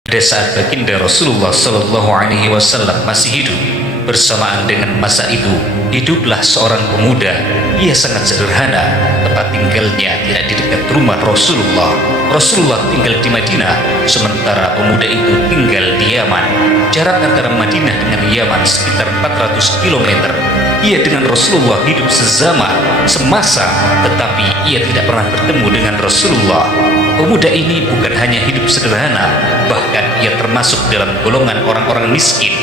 Pada saat baginda Rasulullah Sallallahu Alaihi Wasallam masih hidup, bersamaan dengan masa itu, hiduplah seorang pemuda. Ia sangat sederhana, tempat tinggalnya tidak di dekat rumah Rasulullah. Rasulullah tinggal di Madinah, sementara pemuda itu tinggal di Yaman. Jarak antara Madinah dengan Yaman sekitar 400 km. Ia dengan Rasulullah hidup sezama, semasa, tetapi ia tidak pernah bertemu dengan Rasulullah. Pemuda ini bukan hanya hidup sederhana, bahkan ia termasuk dalam golongan orang-orang miskin.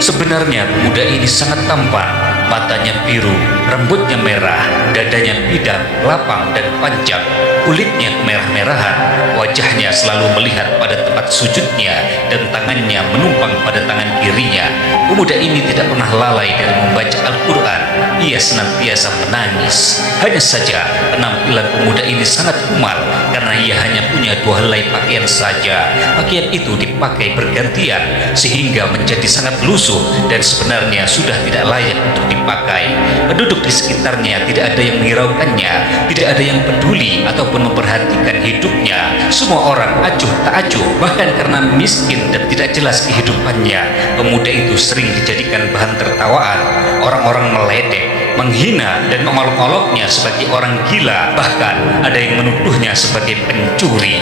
Sebenarnya pemuda ini sangat tampan, matanya biru, rambutnya merah, dadanya bidang, lapang dan panjang, kulitnya kemerah-merahan, wajahnya selalu melihat pada tempat sujudnya dan tangannya menumpang pada tangan kirinya. Pemuda ini tidak pernah lalai dalam membaca Al-Quran. Ia senantiasa menangis. Hanya saja penampilan pemuda ini sangat kumal karena ia hanya punya 2 helai pakaian saja. Pakaian itu dipakai bergantian sehingga menjadi sangat lusuh dan sebenarnya sudah tidak layak untuk dipakai. Penduduk di sekitarnya tidak ada yang menghiraukannya, tidak ada yang peduli ataupun memperhatikan hidupnya. Semua orang acuh tak acuh, bahkan karena miskin dan tidak jelas kehidupannya, pemuda itu sering dijadikan bahan tertawaan. Orang-orang meledek, menghina dan mengolok-oloknya sebagai orang gila, bahkan ada yang menuduhnya sebagai pencuri.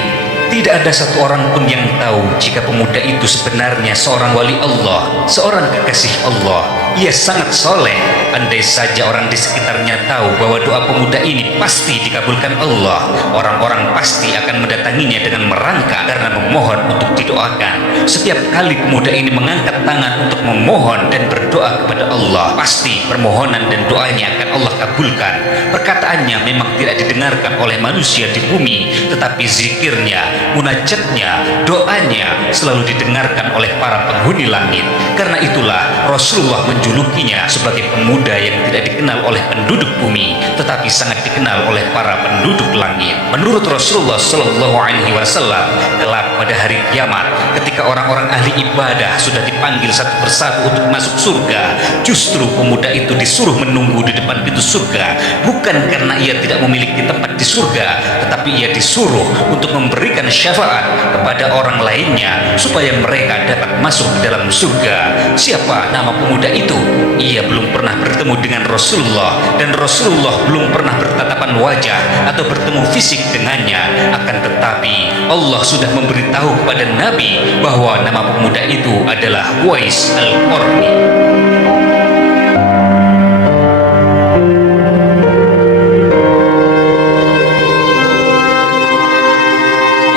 Tidak ada satu orang pun yang tahu jika pemuda itu sebenarnya seorang wali Allah, seorang kekasih Allah. Ia sangat soleh. Andai saja orang di sekitarnya tahu bahwa doa pemuda ini pasti dikabulkan Allah, orang-orang pasti akan mendatanginya dengan merangkak karena memohon untuk didoakan. Setiap kali pemuda ini mengangkat tangan untuk memohon dan berdoa kepada Allah, pasti permohonan dan doanya akan Allah kabulkan. Perkataannya memang tidak didengarkan oleh manusia di bumi, tetapi zikirnya, munajatnya, doanya selalu didengarkan oleh para penghuni langit. Karena itulah Rasulullah menjulukinya sebagai pemuda yang tidak dikenal oleh penduduk bumi, tetapi sangat dikenal oleh para penduduk langit. Menurut Rasulullah Sallallahu Alaihi Wasallam, kelak pada hari kiamat, ketika orang-orang ahli ibadah sudah dipanggil satu persatu untuk masuk surga, justru pemuda itu disuruh menunggu di depan pintu surga, bukan karena ia tidak memiliki tempat di surga, tetapi ia disuruh untuk memberikan syafaat kepada orang lainnya supaya mereka dapat masuk ke dalam surga. Siapa nama pemuda itu? Ia belum pernah bertemu dengan Rasulullah, dan Rasulullah belum pernah bertatapan wajah atau bertemu fisik dengannya. Akan tetapi Allah sudah memberitahu kepada Nabi bahwa nama pemuda itu adalah Uwais Al-Qarni.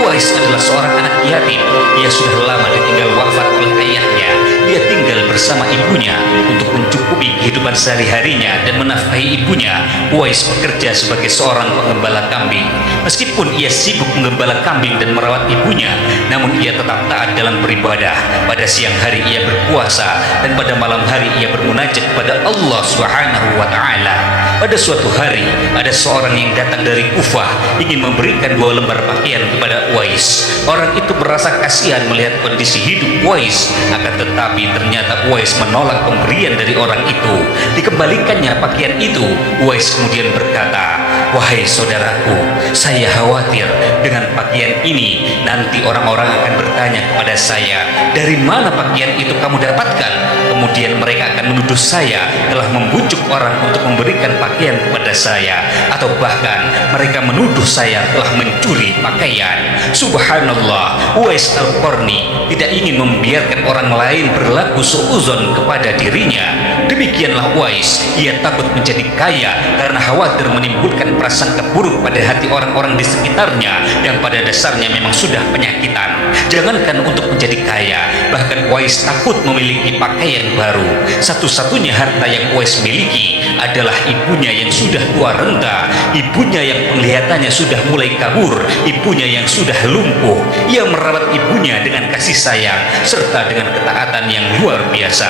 Uwais adalah seorang anak yatim. Ia sudah lama ditinggal wafat oleh ayahnya. Dia tinggal bersama ibunya untuk mencukupi kehidupan sehari-harinya dan menafkahi ibunya. Uwais bekerja sebagai seorang pengembala kambing. Meskipun ia sibuk menggembala kambing dan merawat ibunya, namun ia tetap taat dalam beribadah. Pada siang hari ia berpuasa, dan pada malam hari ia bermunajat kepada Allah Subhanahu wa Ta'ala. Pada suatu hari, ada seorang yang datang dari Kufah ingin memberikan 2 lembar pakaian kepada Uwais. Orang itu merasa kasihan melihat kondisi hidup Uwais, akan tetapi ternyata Uwais menolak pemberian dari orang itu. Dikembalikannya pakaian itu. Uwais kemudian berkata, "Wahai saudaraku, saya khawatir dengan pakaian ini nanti orang-orang akan bertanya kepada saya, dari mana pakaian itu kamu dapatkan? Kemudian mereka akan menuduh saya telah membujuk orang untuk memberikan pakaian kepada saya, atau bahkan mereka menuduh saya telah mencuri pakaian." Subhanallah, Uwais Al-Qarni tidak ingin membiarkan orang lain berlaku suuzon kepada dirinya. Demikianlah Uwais, ia takut menjadi kaya karena khawatir menimbulkan prasangka buruk pada hati orang-orang di sekitarnya yang pada dasarnya memang sudah penyakitan. Jangankan untuk menjadi kaya, bahkan Uwais takut memiliki pakaian baru. Satu-satunya harta yang Uwais miliki adalah ibunya yang sudah tua renta, ibunya yang penglihatannya sudah mulai kabur, ibunya yang sudah lumpuh. Ia merawat ibunya dengan kasih sayang serta dengan ketaatan yang luar biasa.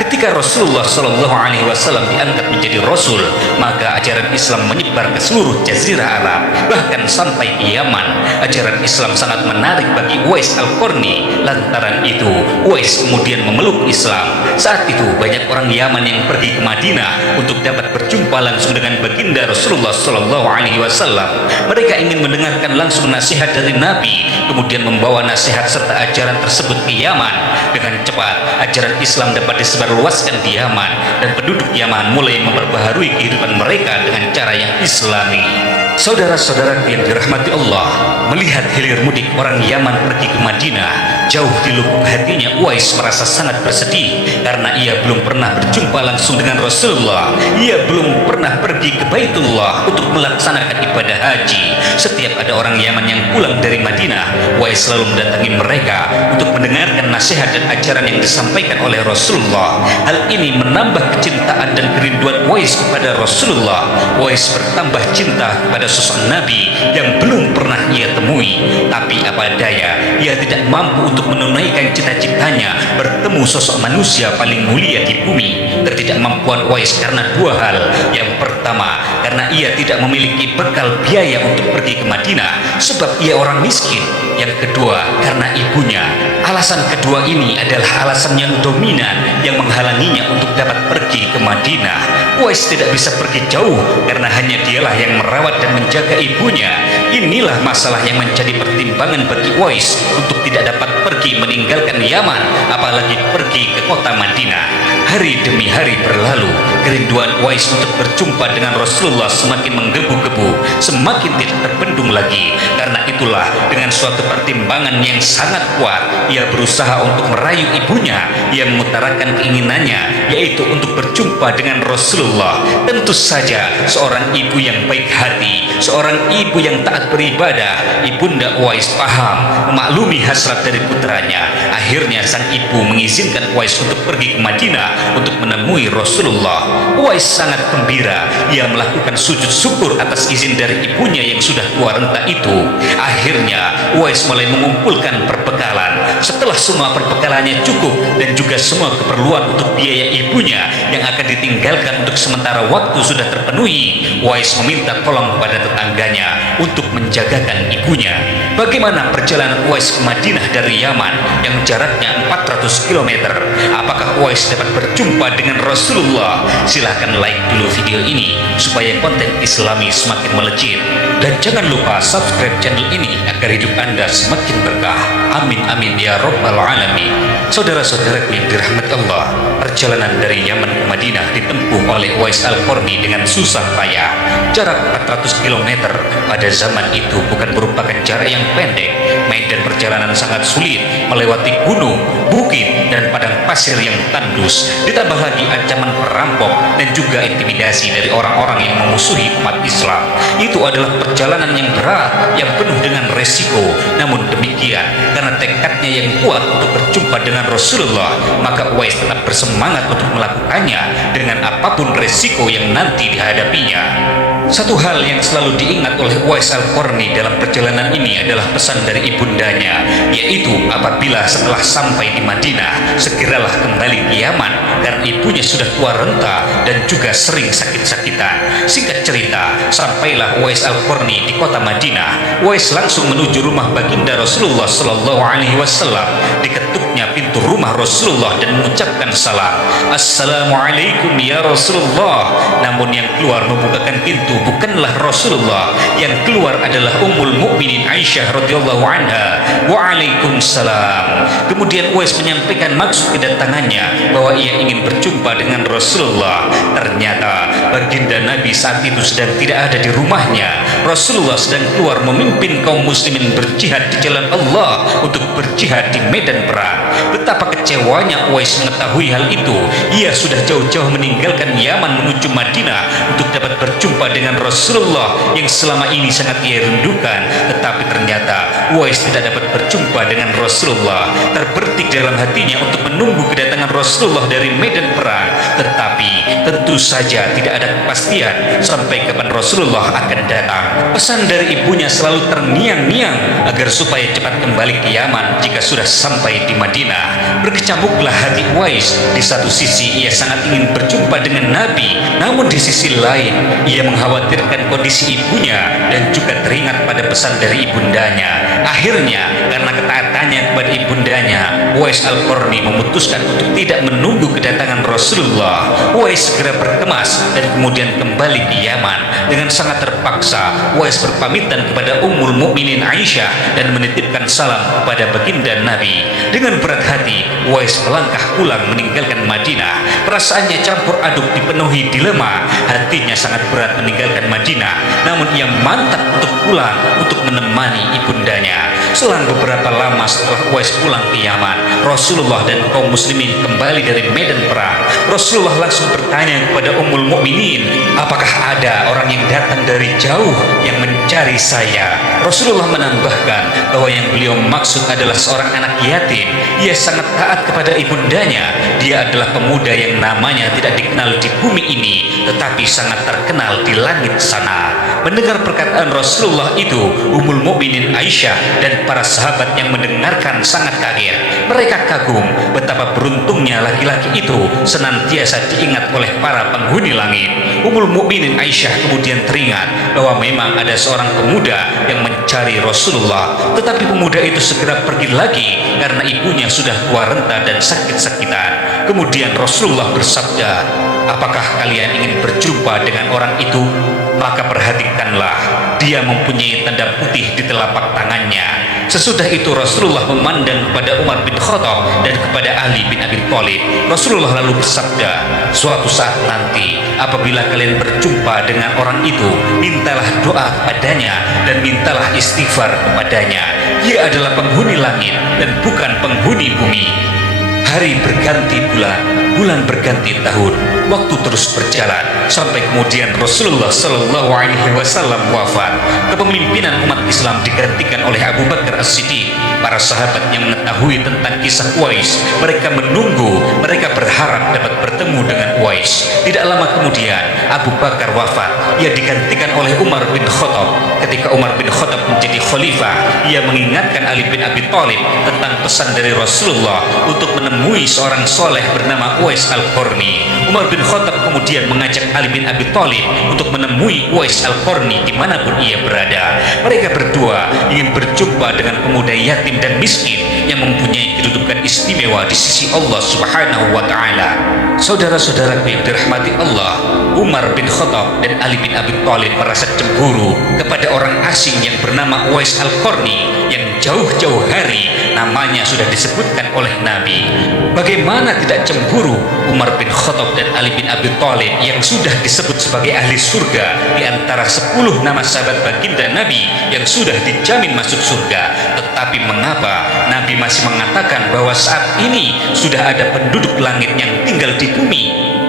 Ketika Rasulullah Shallallahu Alaihi Wasallam diangkat menjadi Rasul, maka ajaran Islam menyebar ke seluruh Jazirah Arab, bahkan sampai ke Yaman. Ajaran Islam sangat menarik bagi Uwais Al-Qarni. Lantaran itu, Uwais kemudian memeluk Islam. Saat itu banyak orang Yaman yang pergi ke Madinah untuk dapat berjumpa langsung dengan baginda Rasulullah Shallallahu Alaihi Wasallam. Mereka ingin mendengarkan langsung nasihat dari Nabi, kemudian membawa nasihat serta ajaran tersebut ke Yaman. Dengan cepat, ajaran Islam dapat disebarluaskan di Yaman, dan penduduk Yaman mulai memperbaharui kehidupan mereka dengan cara yang Islami. Saudara-saudara yang dirahmati Allah, melihat hilir mudik orang Yaman pergi ke Madinah, jauh di lubuk hatinya Uwais merasa sangat bersedih karena ia belum pernah berjumpa langsung dengan Rasulullah. Ia belum pernah pergi ke Baitullah untuk melaksanakan ibadah haji. Setiap ada orang Yaman yang pulang dari Madinah, Uwais selalu mendatangi mereka untuk mendengarkan nasihat dan ajaran yang disampaikan oleh Rasulullah. Hal ini menambah kecintaan dan kerinduan Uwais kepada Rasulullah. Uwais bertambah cinta kepada sosok Nabi yang belum pernah ia temui. Tapi apa daya, ia tidak mampu untuk menunaikan cita-citanya bertemu sosok manusia paling mulia di bumi. Ketidakmampuan Uwais karena dua hal. Yang pertama, karena ia tidak memiliki bekal biaya untuk pergi ke Madinah sebab ia orang miskin. Yang kedua, karena ibunya. Alasan kedua ini adalah alasan yang dominan yang menghalanginya untuk dapat pergi ke Madinah. Uwais tidak bisa pergi jauh karena hanya dialah yang merawat dan menjaga ibunya. Inilah masalah yang menjadi pertimbangan bagi Uwais untuk tidak dapat pergi meninggalkan Yaman, apalagi pergi ke kota Madinah. Hari demi hari berlalu, kerinduan Uwais untuk berjumpa dengan Rasulullah semakin menggebu-gebu, semakin tidak terbendung lagi. Karena itulah, dengan suatu pertimbangan yang sangat kuat, ia berusaha untuk merayu ibunya. Ia mengutarakan keinginannya, yaitu untuk berjumpa dengan Rasulullah. Tentu saja, seorang ibu yang baik hati, seorang ibu yang taat beribadah, Ibunda Uwais paham, memaklumi hasrat dari putranya. Akhirnya sang ibu mengizinkan Uwais untuk pergi ke Madinah untuk menemui Rasulullah. Uwais sangat gembira. Ia melakukan sujud syukur atas izin dari ibunya yang sudah tua renta itu. Akhirnya Uwais mulai mengumpulkan perbekalan. Setelah semua perbekalannya cukup dan juga semua keperluan untuk biaya ibunya yang akan ditinggalkan untuk sementara waktu sudah terpenuhi, Uwais meminta tolong kepada tetangganya untuk menjagakan ibunya. Bagaimana perjalanan Uwais ke Madinah dari Yaman yang jaraknya 400 km? Apakah Uwais dapat berjumpa dengan Rasulullah? Silahkan like dulu video ini supaya konten Islami semakin melejit, dan jangan lupa subscribe channel ini agar hidup Anda semakin berkah. Amin amin ya rabbal alamin. Saudara-saudaraku yang dirahmati Allah, perjalanan dari Yaman ke Madinah ditempuh oleh Uwais Al-Qarni dengan susah payah. Jarak 400 km pada zaman itu bukan merupakan jarak yang pendek. Medan perjalanan sangat sulit, melewati gunung, bukit, dan padang pasir yang tandus. Ditambah lagi ancaman perampok dan juga intimidasi dari orang-orang yang memusuhi umat Islam. Itu adalah perjalanan yang berat, yang penuh dengan resiko. Namun demikian, karena tekadnya yang kuat untuk berjumpa dengan Rasulullah, maka Uwais tetap bersemangat untuk melakukannya dengan apapun resiko yang nanti dihadapinya. Satu hal yang selalu diingat oleh Uwais Al-Qarni dalam perjalanan ini adalah pesan dari ibundanya, yaitu apabila setelah sampai di Madinah, segeralah kembali ke Yaman karena ibunya sudah tua renta dan juga sering sakit-sakitan. Singkat cerita, sampailah Uwais Al-Qarni di kota Madinah. Uwais langsung menuju rumah baginda Rasulullah Sallallahu Alaihi Wasallam. Diketuknya pintu rumah Rasulullah dan mengucapkan salam, "Assalamualaikum ya Rasulullah." Namun yang keluar membukakan pintu bukanlah Rasulullah. Yang keluar adalah Ummul Mukminin Aisyah radhiyallahu anha. Waalaikumsalam. Kemudian Uwais menyampaikan maksud kedatangannya bahwa ia ingin berjumpa dengan Rasulullah. Ternyata baginda Nabi saat itu sedang tidak ada di rumahnya. Rasulullah sedang keluar memimpin kaum muslimin berjihad di jalan Allah untuk berjihad di medan perang. Betapa kecewanya Uwais mengetahui hal itu. Ia sudah jauh-jauh meninggalkan Yaman menuju Madinah untuk dapat berjumpa dengan Rasulullah yang selama ini sangat ia rindukan. Tetapi ternyata Uwais tidak dapat berjumpa dengan Rasulullah. Terbertik dalam hatinya untuk menunggu kedatangan Rasulullah dari medan perang. Tetapi tentu saja tidak ada kepastian sampai kapan Rasulullah akan datang. Pesan dari ibunya selalu terngiang-ngiang agar supaya cepat kembali ke Yaman jika sudah sampai di Madinah. Madinah. Berkecamuklah hati Uwais. Di satu sisi ia sangat ingin berjumpa dengan Nabi, namun di sisi lain ia mengkhawatirkan kondisi ibunya dan juga teringat pada pesan dari ibundanya. Akhirnya karena ketaatannya kepada ibundanya, Uwais Al-Qarni memutuskan untuk tidak menunggu kedatangan Rasulullah. Uwais segera berkemas dan kemudian kembali ke Yaman. Dengan sangat terpaksa Uwais berpamitan kepada Ummul Mukminin Aisyah dan menitipkan salam kepada baginda Nabi. Dengan berat hati Uwais melangkah pulang meninggalkan Madinah. Perasaannya campur aduk, dipenuhi dilema. Hatinya sangat berat meninggalkan Madinah, namun ia mantap untuk pulang untuk menemani ibundanya. Selang beberapa lama setelah Uwais pulang ke Yaman, Rasulullah dan kaum muslimin kembali dari medan perang. Rasulullah langsung bertanya kepada Ummul Mukminin, apakah ada orang yang datang dari jauh yang mencari saya? Rasulullah menambahkan bahwa yang beliau maksud adalah seorang anak yatim. Ia sangat taat kepada ibundanya. Dia adalah pemuda yang namanya tidak dikenal di bumi ini, tetapi sangat terkenal di langit sana. Mendengar perkataan Rasulullah itu, Ummul Mukminin Aisyah dan para sahabat yang mendengarkan sangat kaget. Mereka kagum betapa beruntungnya laki-laki itu senantiasa diingat oleh para penghuni langit. Ummul Mukminin Aisyah kemudian teringat bahwa memang ada seorang pemuda yang mencari Rasulullah, tetapi pemuda itu segera pergi lagi karena ibunya sudah tua renta dan sakit-sakitan. Kemudian Rasulullah bersabda, apakah kalian ingin berjumpa dengan orang itu? Maka perhatikanlah, dia mempunyai tanda putih di telapak tangannya. Sesudah itu Rasulullah memandang kepada Umar bin Khattab dan kepada Ali bin Abi Thalib. Rasulullah lalu bersabda, suatu saat nanti apabila kalian berjumpa dengan orang itu, mintalah doa kepadanya dan mintalah istighfar kepadanya. Dia adalah penghuni langit dan bukan penghuni bumi. Hari berganti bulan, bulan berganti tahun, waktu terus berjalan sampai kemudian Rasulullah Shallallahu Alaihi Wasallam wafat. Kepemimpinan umat Islam digantikan oleh Abu Bakar As-Siddiq. Para sahabat yang mengetahui tentang kisah Uwais, mereka menunggu, mereka berharap dapat bertemu dengan Uwais. Tidak lama kemudian Abu Bakar wafat. Ia digantikan oleh Umar bin Khattab. Ketika Umar bin Khattab menjadi khalifah, ia mengingatkan Ali bin Abi Thalib tentang pesan dari Rasulullah untuk menemui seorang soleh bernama Uwais Al-Qarni. Umar bin Khattab kemudian mengajak Ali bin Abi Thalib untuk menemui Uwais Al-Qarni dimanapun ia berada. Mereka berdua ingin berjumpa dengan pemuda yatim dan miskin yang mempunyai kedudukan istimewa di sisi Allah Subhanahu wa Ta'ala. Saudara-saudaraku yang dirahmati Allah, Umar bin Khattab dan Ali bin Abi Thalib merasa cemburu kepada orang asing yang bernama Uwais Al-Qarni yang jauh-jauh hari namanya sudah disebutkan oleh Nabi. Bagaimana tidak cemburu Umar bin Khattab dan Ali bin Abi Thalib yang sudah disebut sebagai ahli surga di antara 10 nama sahabat baginda Nabi yang sudah dijamin masuk surga? Tetapi mengapa Nabi masih mengatakan bahwa saat ini sudah ada penduduk langit yang tinggal di bumi?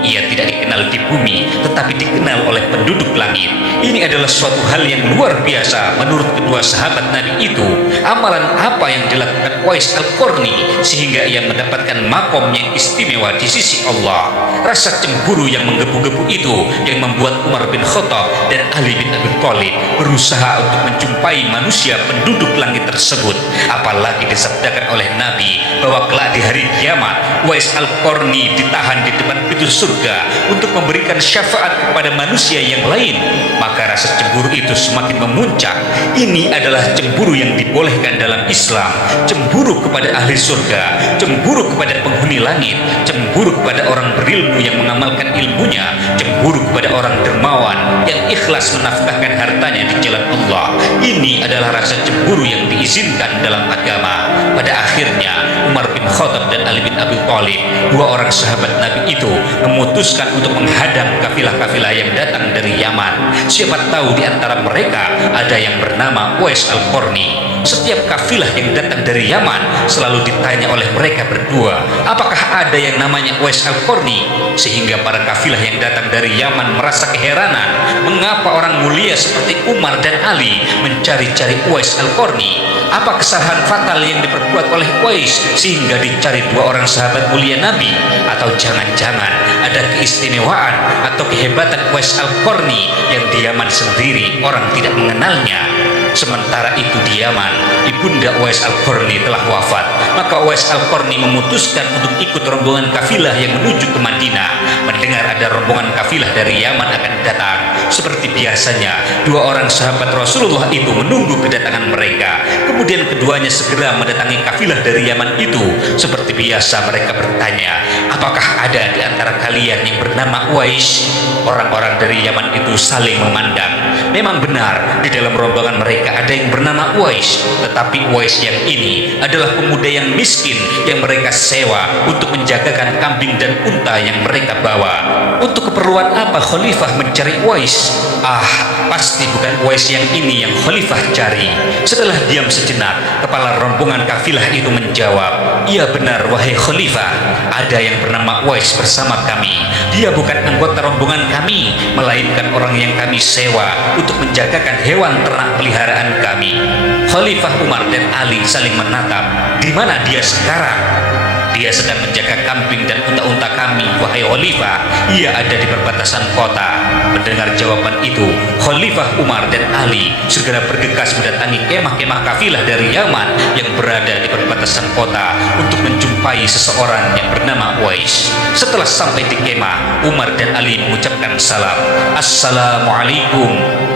Ia tidak dikenal di bumi, tetapi dikenal oleh penduduk langit. Ini adalah suatu hal yang luar biasa menurut kedua sahabat Nabi itu. Amalan apa yang dilakukan Uwais Al-Qarni sehingga ia mendapatkan makom yang istimewa di sisi Allah? Rasa cemburu yang menggebu-gebu itu yang membuat Umar bin Khattab dan Ali bin Abi Thalib berusaha untuk menjumpai manusia penduduk langit tersebut. Apalagi disabdakan oleh Nabi bahwa kelak di hari kiamat Uwais Al-Qarni ditahan di depan pintu surga untuk memberikan syafaat kepada manusia yang lain. Maka rasa cemburu itu semakin memuncak. Ini adalah cemburu yang dibolehkan dalam Islam. Cemburu kepada ahli surga, cemburu kepada penghuni langit, cemburu kepada orang berilmu yang mengamalkan ilmunya, cemburu kepada orang dermawan yang ikhlas menafkahkan hartanya di jalan Allah. Ini adalah rasa cemburu yang diizinkan dalam agama. Pada akhirnya Umar bin Khattab dan Ali bin Abi Thalib, dua orang sahabat Nabi itu, memutuskan untuk menghadang kafilah-kafilah yang datang dari Yaman. Siapa tahu di antara mereka ada yang bernama Uwais Al-Qarni. Setiap kafilah yang datang dari Yaman selalu ditanya oleh mereka berdua, apakah ada yang namanya Uwais Al-Qarni? Sehingga para kafilah yang datang dari Yaman merasa keheranan, mengapa orang mulia seperti Umar dan Ali mencari-cari Uwais Al-Qarni? Apa kesalahan fatal yang diperbuat oleh Uwais sehingga dicari dua orang sahabat mulia Nabi? Atau jangan-jangan ada keistimewaan atau kehebatan Uwais Al-Qarni yang di Yaman sendiri orang tidak mengenalnya? Sementara itu di Yaman, ibunda Uwais Al-Qarni telah wafat. Maka Uwais Al-Qarni memutuskan untuk ikut rombongan kafilah yang menuju ke Madinah. Mendengar ada rombongan kafilah dari Yaman akan datang, seperti biasanya dua orang sahabat Rasulullah itu menunggu kedatangan mereka. Kemudian keduanya segera mendatangi kafilah dari Yaman itu. Seperti biasa mereka bertanya, apakah ada di antara kalian yang bernama Uwais? Orang-orang dari Yaman itu saling memandang. Memang benar, di dalam rombongan mereka ada yang bernama Uwais, tetapi Uwais yang ini adalah pemuda yang miskin yang mereka sewa untuk menjagakan kambing dan unta yang mereka bawa. Untuk keperluan apa Khalifah mencari Uwais? Pasti bukan Uwais yang ini yang Khalifah cari. Setelah diam sejenak, kepala rombongan kafilah itu menjawab, iya benar wahai Khalifah, ada yang bernama Uwais bersama kami. Dia bukan anggota rombongan kami, melainkan orang yang kami sewa untuk menjagakan hewan ternak peliharaan kami. Khalifah Umar dan Ali saling menatap. Di mana dia sekarang? Dia sedang menjaga kambing dan unta-unta kami, wahai Khalifah. Ia ada di perbatasan kota. Mendengar jawaban itu, Khalifah Umar dan Ali segera bergegas mendatangi kemah-kemah kafilah dari Yaman yang berada di perbatasan kota untuk menjumpai seseorang yang bernama Uwais. Setelah sampai di kemah, Umar dan Ali mengucapkan salam. Assalamualaikum.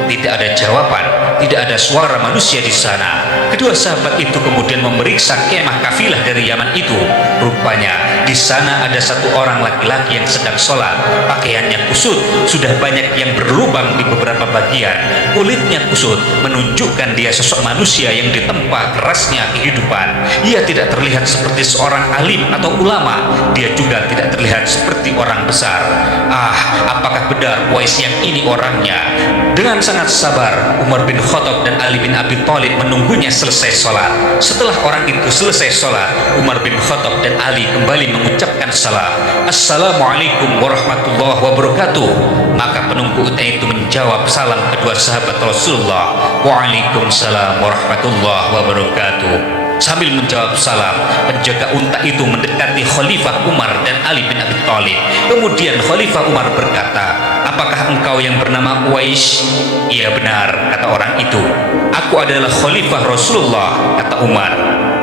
Tidak ada jawaban, tidak ada suara manusia di sana. Kedua sahabat itu kemudian memeriksa kemah kafilah dari Yaman itu. Rupanya di sana ada satu orang laki-laki yang sedang sholat. Pakaiannya kusut, sudah banyak yang berlubang di beberapa bagian. Kulitnya kusut, menunjukkan dia sosok manusia yang ditempa kerasnya kehidupan. Ia tidak terlihat seperti seorang alim atau ulama. Dia juga tidak terlihat seperti orang besar. Apakah benar Uwais yang ini orangnya? Dengan sangat sabar, Umar bin Khattab dan Ali bin Abi Thalib menunggunya selesai sholat. Setelah orang itu selesai sholat, Umar bin Khattab dan Ali kembali mengucapkan salam. Assalamualaikum warahmatullahi wabarakatuh. Maka penunggu unta itu menjawab salam kedua sahabat Rasulullah. Waalaikumsalam warahmatullahi wabarakatuh. Sambil menjawab salam, penjaga unta itu mendekati Khalifah Umar dan Ali bin Abi Thalib. Kemudian Khalifah Umar berkata, apakah engkau yang bernama Uwais? Iya benar, kata orang itu. Aku adalah Khalifah Rasulullah, kata Umar.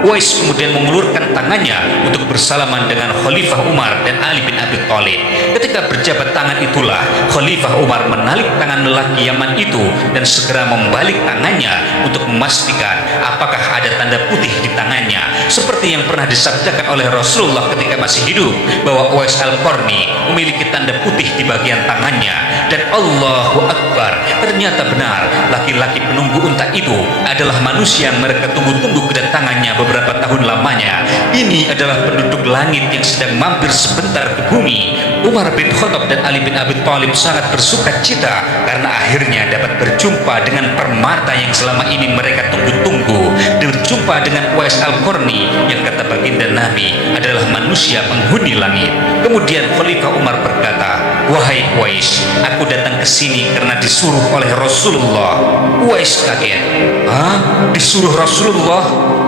Uwais kemudian mengulurkan tangannya untuk bersalaman dengan Khalifah Umar dan Ali bin Abi Thalib. Ketika berjabat tangan itulah Khalifah Umar menarik tangan lelaki Yaman itu dan segera membalik tangannya untuk memastikan apakah ada tanda putih di tangannya, seperti yang pernah disabdakan oleh Rasulullah ketika masih hidup bahwa Uwais Al-Qarni memiliki tanda putih di bagian tangannya. Dan Allahu Akbar, ternyata benar laki-laki penunggu unta itu adalah manusia yang mereka tunggu-tunggu kedatangannya beberapa tahun lamanya. Ini adalah penduduk langit yang sedang mampir sebentar ke bumi. Umar bin Khattab dan Ali bin Abi Thalib sangat bersuka cita karena akhirnya dapat berjumpa dengan permata yang selama ini mereka tunggu-tunggu, berjumpa dengan Uwais Al-Qarni yang kata baginda Nabi adalah manusia penghuni langit. Kemudian Khalifah Umar berkata, wahai Uwais, aku datang ke sini karena disuruh oleh Rasulullah. Uwais kaget. Disuruh Rasulullah?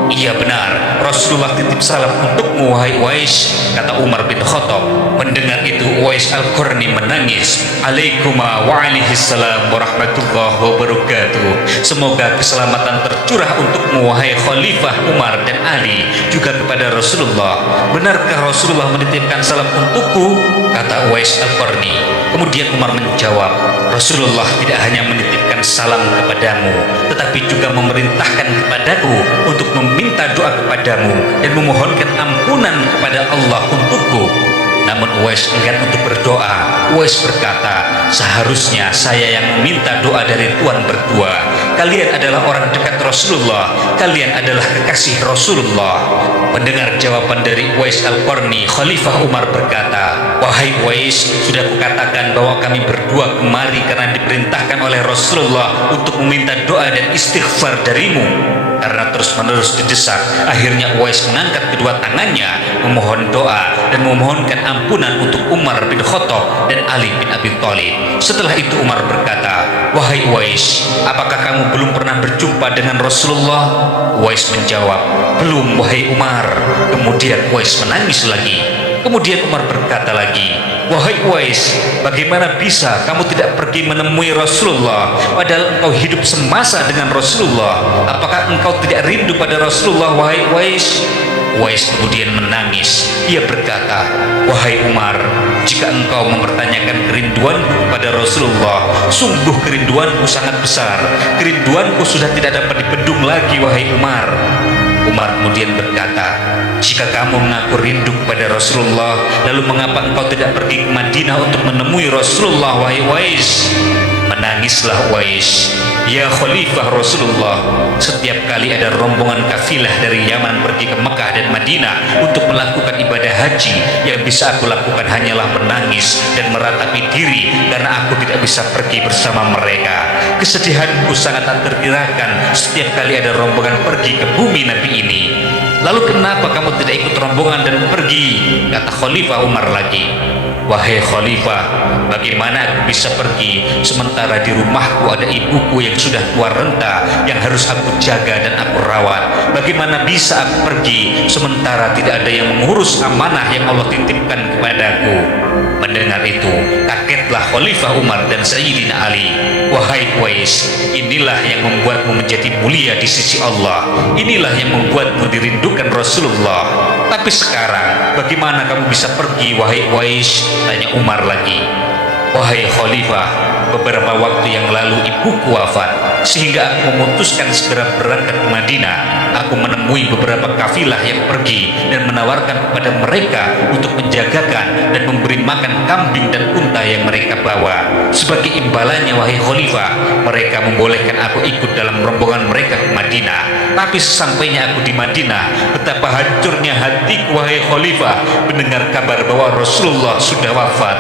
Iya benar, Rasulullah titip salam untukmu wahai Uwais, kata Umar bin Khattab. Mendengar itu Uwais Al-Qarni menangis. Alaikuma wa alaihissalam warahmatullahi wabarakatuh. Semoga keselamatan tercurah untukmu wahai Khalifah Umar dan Ali, juga kepada Rasulullah. Benarkah Rasulullah menitipkan salam untukku? Kata Uwais Al-Qarni. Kemudian Umar menjawab, Rasulullah tidak hanya menitipkan salam kepadamu, tetapi juga memerintahkan kepadaku untuk meminta doa kepadamu dan memohonkan ampunan kepada Allah untukku. Namun Uwais enggan untuk berdoa. Uwais berkata, seharusnya saya yang meminta doa dari Tuhan berdua. Kalian adalah orang dekat Rasulullah, kalian adalah kekasih Rasulullah. Mendengar jawaban dari Uwais Al-Qarni, Khalifah Umar berkata, wahai Uwais, sudah kukatakan bahwa kami berdua kemari karena diperintahkan oleh Rasulullah untuk meminta doa dan istighfar darimu. Karena terus-menerus didesak, akhirnya Uwais mengangkat kedua tangannya memohon doa dan memohonkan ampunan untuk Umar bin Khattab dan Ali bin Abi Thalib. Setelah itu Umar berkata, wahai Uwais, apakah kamu belum pernah berjumpa dengan Rasulullah? Uwais menjawab, belum wahai Umar. Kemudian Uwais menangis lagi. Kemudian Umar berkata lagi, "Wahai Uwais, bagaimana bisa kamu tidak pergi menemui Rasulullah padahal engkau hidup semasa dengan Rasulullah? Apakah engkau tidak rindu pada Rasulullah, wahai Uwais?" Uwais kemudian menangis. Ia berkata, "Wahai Umar, jika engkau mempertanyakan kerinduanku pada Rasulullah, sungguh kerinduanku sangat besar. Kerinduanku sudah tidak dapat dibendung lagi, wahai Umar." Umar kemudian berkata, "Jika kamu mengaku rindu kepada Rasulullah, lalu mengapa engkau tidak pergi ke Madinah untuk menemui Rasulullah, wahai Uwais?" Menangislah Uwais. "Ya Khalifah Rasulullah, setiap kali ada rombongan kafilah dari Yaman pergi ke Mekah dan Madinah untuk melakukan ibadah haji, yang bisa aku lakukan hanyalah menangis dan meratapi diri karena aku tidak bisa pergi bersama mereka. Kesedihanku sangat tak terkirakan setiap kali ada rombongan pergi ke bumi Nabi ini." "Lalu kenapa kamu tidak ikut rombongan dan pergi?" kata Khalifah Umar lagi. "Wahai Khalifah, bagaimana aku bisa pergi sementara di rumahku ada ibuku yang sudah tua renta yang harus aku jaga dan aku rawat? Bagaimana bisa aku pergi sementara tidak ada yang mengurus amanah yang Allah titipkan kepadaku?" Mendengar itu, kagetlah Khalifah Umar dan Sayyidina Ali. "Wahai Uwais, inilah yang membuatmu menjadi mulia di sisi Allah. Inilah yang membuatmu dirindukan Rasulullah. Tapi sekarang, bagaimana kamu bisa pergi, wahai Uwais?" tanya Umar lagi. "Wahai Khalifah, beberapa waktu yang lalu ibuku wafat, sehingga aku memutuskan segera berangkat ke Madinah. Aku menemui beberapa kafilah yang pergi dan menawarkan kepada mereka untuk menjagakan dan memberi makan kambing dan unta yang mereka bawa. Sebagai imbalannya, wahai Khalifah, mereka membolehkan aku ikut dalam rombongan mereka ke Madinah. Tapi sesampainya aku di Madinah, betapa hancurnya hatiku, wahai Khalifah, mendengar kabar bahwa Rasulullah sudah wafat."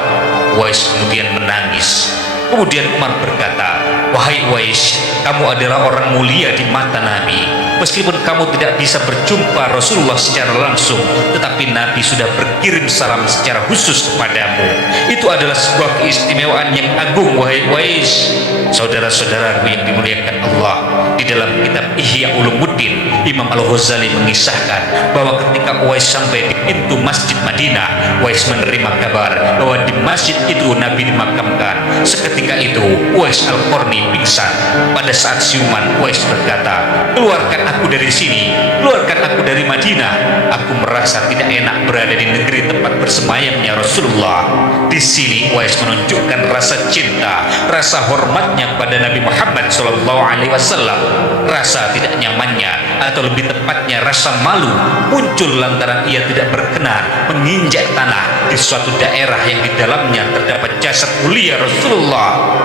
Uwais kemudian menangis. Kemudian Umar berkata, "Wahai Uwais, kamu adalah orang mulia di mata Nabi. Meskipun kamu tidak bisa berjumpa Rasulullah secara langsung, tetapi Nabi sudah berkirim salam secara khusus kepadamu. Itu adalah sebuah keistimewaan yang agung, wahai Uwais." Saudara-saudaraku yang dimuliakan Allah, di dalam kitab Ihya Ulumuddin, Imam Al-Ghazali mengisahkan bahwa ketika Uwais sampai di pintu Masjid Madinah, Uwais menerima kabar bahwa di masjid itu Nabi dimakamkan. Seketika itu Uwais Al-Qarni pingsan. Pada saat siuman, Uwais berkata, "Keluarkan aku dari sini, keluarkan aku dari Madinah. Aku merasa tidak enak berada di negeri tempat bersemayamnya Rasulullah." Di sini Uwais menunjukkan rasa cinta, rasa hormatnya kepada Nabi Muhammad SAW. Rasa tidak nyamannya, atau lebih tepatnya rasa malu, muncul lantaran ia tidak berkenan menginjak tanah di suatu daerah yang di dalamnya terdapat jasad mulia Rasulullah.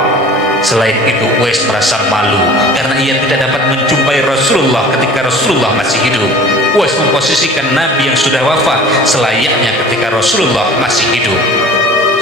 Selain itu, Uwais merasa malu karena ia tidak dapat menjumpai Rasulullah ketika Rasulullah masih hidup. Uwais memposisikan Nabi yang sudah wafat selayaknya ketika Rasulullah masih hidup.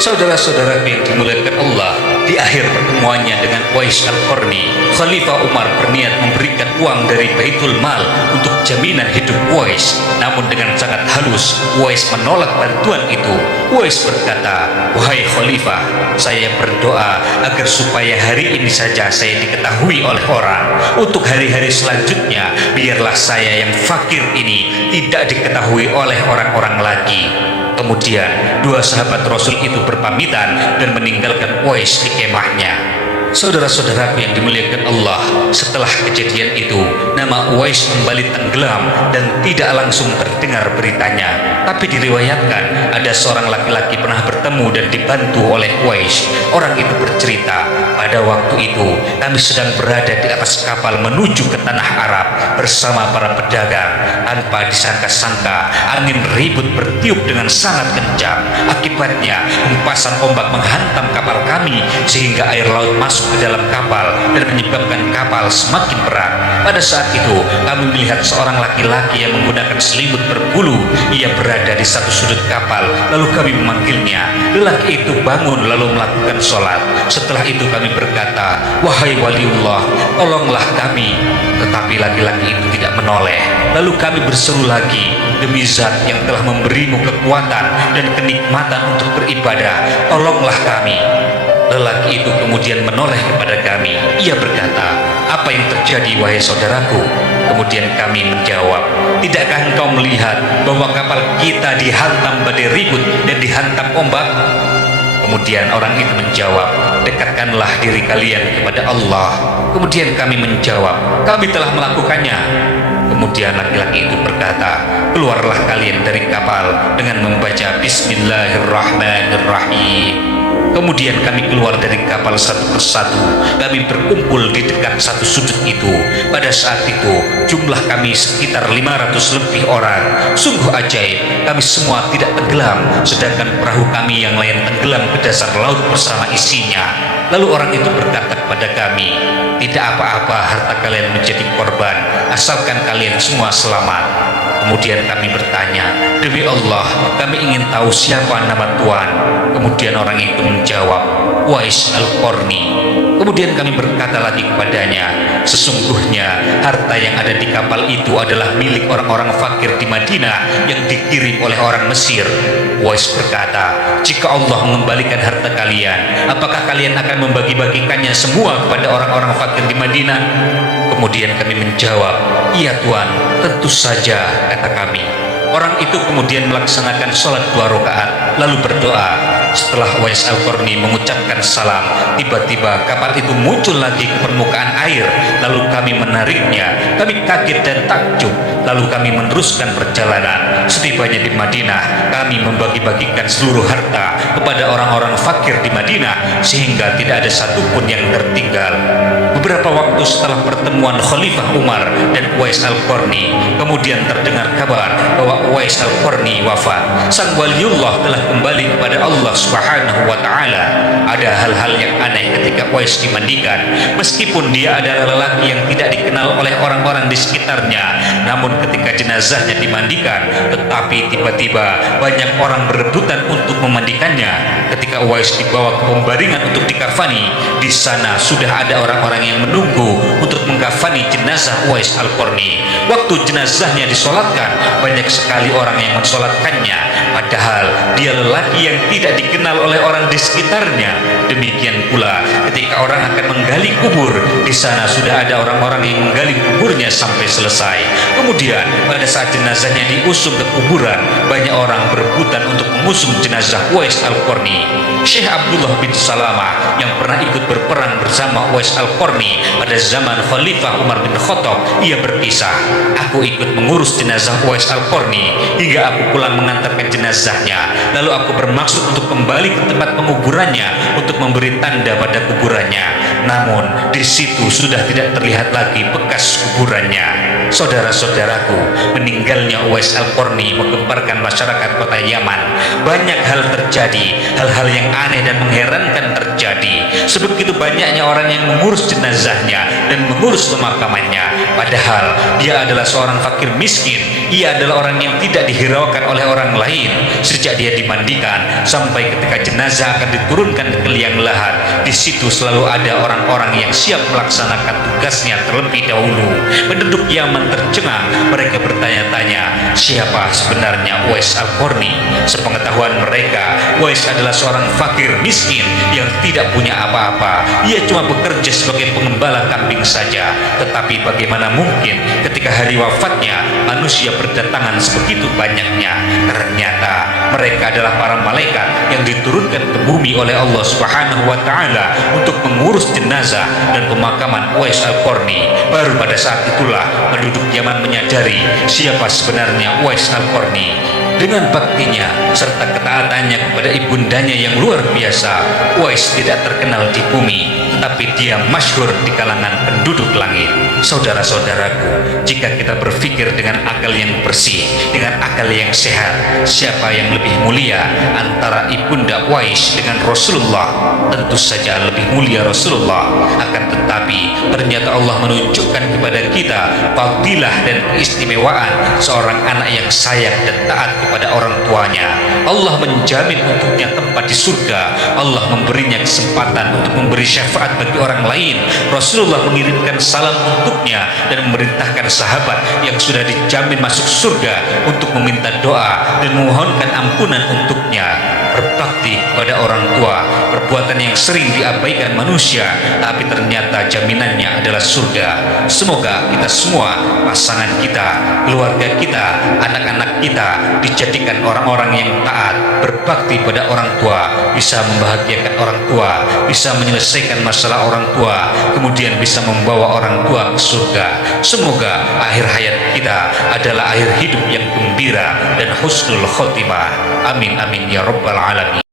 Saudara-saudara yang dimuliakan Allah, di akhir pertemuannya dengan Uwais Al-Qarni, Khalifah Umar berniat memberikan uang dari Baitul Mal untuk jaminan hidup Uwais. Namun dengan sangat halus, Uwais menolak bantuan itu. Uwais berkata, "Wahai Khalifah, saya berdoa agar supaya hari ini saja saya diketahui oleh orang. Untuk hari-hari selanjutnya, biarlah saya yang fakir ini tidak diketahui oleh orang-orang lagi." Kemudian dua sahabat Rasul itu berpamitan dan meninggalkan Uwais di kemahnya. Saudara-saudaraku yang dimuliakan Allah, setelah kejadian itu, nama Uwais kembali tenggelam dan tidak langsung terdengar beritanya. Tapi diriwayatkan ada seorang laki-laki pernah bertemu dan dibantu oleh Uwais. Orang itu bercerita, "Pada waktu itu kami sedang berada di atas kapal menuju ke tanah Arab bersama para pedagang. Tanpa disangka-sangka, angin ribut bertiup dengan sangat kencang. Akibatnya hempasan ombak menghantam kapal kami sehingga air laut masuk ke dalam kapal dan menyebabkan kapal semakin berat. Pada saat itu kami melihat seorang laki-laki yang menggunakan selimut berbulu. Ia berada di satu sudut kapal, lalu kami memanggilnya. Lelaki itu bangun lalu melakukan sholat. Setelah itu kami berkata, 'Wahai waliullah, tolonglah kami.' Tetapi laki-laki itu tidak menoleh. Lalu kami berseru lagi, 'Demi Zat yang telah memberimu kekuatan dan kenikmatan untuk beribadah, tolonglah kami.' Lelaki itu kemudian menoleh kepada kami. Ia berkata, 'Apa yang terjadi, wahai saudaraku?' Kemudian kami menjawab, tidakkah engkau melihat bahwa kapal kita dihantam badai ribut dan dihantam ombak? Kemudian orang itu menjawab, dekatkanlah diri kalian kepada Allah. Kemudian kami menjawab, kami telah melakukannya. Kemudian laki-laki itu berkata, keluarlah kalian dari kapal dengan membaca Bismillahirrahmanirrahim. Kemudian kami keluar dari kapal satu persatu. Kami berkumpul di dekat satu sudut itu. Pada saat itu jumlah kami sekitar 500 lebih orang. Sungguh ajaib, kami semua tidak tenggelam, sedangkan perahu kami yang lain tenggelam ke dasar laut bersama isinya. Lalu orang itu berkata kepada kami, tidak apa-apa harta kalian menjadi korban, asalkan kalian semua selamat. Kemudian kami bertanya, demi Allah, kami ingin tahu siapa nama Tuhan. Kemudian orang itu menjawab, Uwais Al-Qarni. Kemudian kami berkata lagi kepadanya, sesungguhnya harta yang ada di kapal itu adalah milik orang-orang fakir di Madinah yang dikirim oleh orang Mesir. Uwais berkata, jika Allah mengembalikan harta kalian, apakah kalian akan membagi-bagikannya semua kepada orang-orang fakir di Madinah? Kemudian kami menjawab, iya Tuhan, tentu saja, kata kami. Orang itu kemudian melaksanakan sholat 2 rakaat lalu berdoa. Setelah Uwais Al-Qarni mengucapkan salam, tiba-tiba kapal itu muncul lagi ke permukaan air. Lalu kami menariknya. Kami kaget dan takjub. Lalu kami meneruskan perjalanan. Setibanya di Madinah, kami membagi-bagikan seluruh harta kepada orang-orang fakir di Madinah, sehingga tidak ada satupun yang tertinggal. Beberapa waktu setelah pertemuan Khalifah Umar dan Uwais Al-Qarni, kemudian terdengar kabar bahwa Uwais Al-Qarni wafat. Sang waliullah telah kembali kepada Allah Subhanahu wa ta'ala. Ada hal-hal yang aneh ketika Uwais dimandikan. Meskipun dia adalah lelaki yang tidak dikenal oleh orang-orang di sekitarnya, namun ketika jenazahnya dimandikan, tetapi tiba-tiba banyak orang berebutan untuk memandikannya. Ketika Uwais dibawa ke pembaringan untuk dikafani, di sana sudah ada orang-orang yang menunggu untuk mengkafani jenazah Uwais Al-Qarni. Waktu jenazahnya disolatkan, banyak sekali orang yang mensolatkannya, padahal dia lelaki yang tidak dikenal oleh orang di sekitarnya. Demikian pula ketika orang akan menggali kubur, di sana sudah ada orang-orang yang menggali kuburnya sampai selesai. Kemudian pada saat jenazahnya diusung ke kuburan, banyak orang berebutan untuk mengusung jenazah Uwais Al-Qarni. Syekh Abdullah bin Salamah yang pernah ikut berperang bersama Uwais Al-Qarni pada zaman Khalifah Umar bin Khattab, ia berkisah, aku ikut mengurus jenazah Uwais Al-Qarni hingga aku pulang mengantarkan jenazahnya. Lalu aku bermaksud untuk kembali ke tempat penguburannya untuk memberi tanda pada kuburannya. Namun di situ sudah tidak terlihat lagi bekas kuburannya. Saudara-saudaraku, meninggalnya Uwais Al-Qarni menggemparkan masyarakat kota Yaman. Banyak hal terjadi, hal-hal yang aneh dan mengherankan terjadi. Sebegitu banyaknya orang yang mengurus jenazahnya dan mengurus pemakamannya, padahal dia adalah seorang fakir miskin. Ia adalah orang yang tidak dihiraukan oleh orang lain. Sejak dia dimandikan sampai ketika jenazah akan diturunkan ke liang lahat, di situ selalu ada orang-orang yang siap melaksanakan tugasnya terlebih dahulu. Penduduk Yaman tercengang, mereka bertanya-tanya, siapa sebenarnya Uwais Al-Qarni? Sepengetahuan mereka, Uwais adalah seorang fakir miskin yang tidak punya apa-apa. Ia cuma bekerja sebagai pengembala kambing saja. Tetapi bagaimana mungkin ketika hari wafatnya manusia berdatangan sebegitu banyaknya? Ternyata mereka adalah para malaikat yang diturunkan ke bumi oleh Allah Subhanahu wa ta'ala untuk mengurus jenazah dan pemakaman Uwais Al-Qarni. Baru pada saat itulah penduduk Yaman menyadari siapa sebenarnya Uwais Al-Qarni. Dengan baktinya serta ketaatannya kepada ibundanya yang luar biasa, Uwais tidak terkenal di bumi, tetapi dia masyhur di kalangan penduduk langit. Saudara-saudaraku, jika kita berpikir dengan akal yang bersih, dengan akal yang sehat, siapa yang lebih mulia antara ibunda Uwais dengan Rasulullah? Tentu saja lebih mulia Rasulullah. Akan tetapi ternyata Allah menunjukkan kepada kita fadilah dan keistimewaan seorang anak yang sayang dan taat kepada orang tuanya. Allah menjamin untuknya tempat di surga. Allah memberinya kesempatan untuk memberi syafaat bagi orang lain. Rasulullah mengirimkan salam untuknya dan memerintahkan sahabat yang sudah dijamin masuk surga untuk meminta doa dan memohonkan ampunan untuknya. berbakti pada orang tua, perbuatan yang sering diabaikan manusia, tapi ternyata jaminannya adalah surga. Semoga kita semua, pasangan kita, keluarga kita, anak-anak kita dijadikan orang-orang yang taat, berbakti pada orang tua, bisa membahagiakan orang tua, bisa menyelesaikan masalah orang tua, kemudian bisa membawa orang tua ke surga. Semoga akhir hayat kita adalah akhir hidup yang gembira dan husnul khotimah. Amin amin ya rabbal alamin.